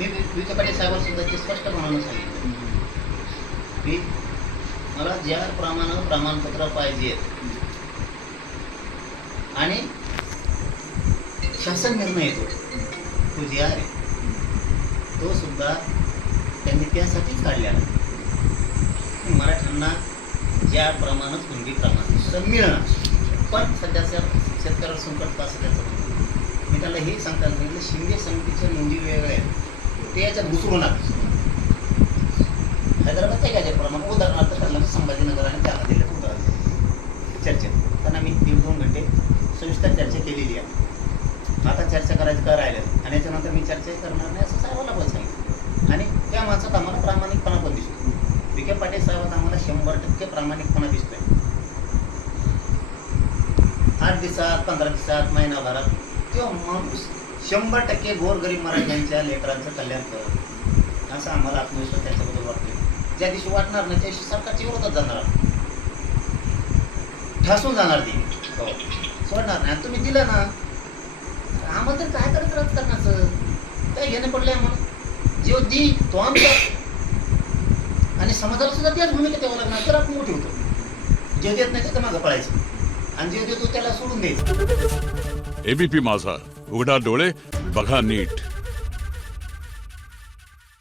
मी विखे पाटील साहेबांना सुद्धा ते स्पष्टपणानं सांगितलं की मला ज्या प्रमाणात प्रमाणपत्र पाहिजे आणि शासन निर्णय येतो तो जे आहे तो सुद्धा त्यांनी त्यासाठीच काढलेला. मराठ्यांना ज्या प्रमाणात हुंडी प्रमाणात मिळणार पण सध्याच्या शेतकऱ्यावर संकट सध्याचं मी त्याला हे सांगताना सांगितलं शिंदे समितीच्या नोंदी वेगळ्या आहेत ते याच्यात घुसरू नका. हैदराबाद काय काय प्रमाण उदाहरणार्थ ठरलं संभाजीनगर आणि त्यामध्ये चर्चेत त्यांना मी 1-2 घंटे सविस्तर चर्चा केलेली आहे. आता चर्चा करायचं काय राहिलं आणि याच्यानंतर मी चर्चा करणार नाही असं साहेबांना पण सांगितलं आणि त्या माणसात आम्हाला प्रामाणिकपणा पण दिसतो. विखे पाटील साहेबांना आम्हाला 100% प्रामाणिकपणा दिसतोय. 8 दिवसात 15 दिवसात महिनाभरात किंवा माणूस 100% गोरगरीब मराठ्यांच्या लेकरांचं कल्याण करत असं आम्हाला आत्मविश्वास त्याच्याबद्दल वाटतो. ज्या दिवशी वाटणार नाही त्या दिवशी सरकारच्या विरोधात जाणार ठासून जाणार ती सोडणार नाही. तुम्ही दिलं ना आम्हाला तर काय करत राजकारणाचं काय घेणं पडलंय. आम्हाला जेव दी तो आमचा आणि समाजाला सुद्धा त्याच भूमिका द्यावं लागणार तर आपण मोठी होतो. जे देत नाही त्याचं मागं पळायचं आणि जे देतो त्याला सोडून द्यायचं. एबीपी माझा, उघडा डोळे बघा नीट.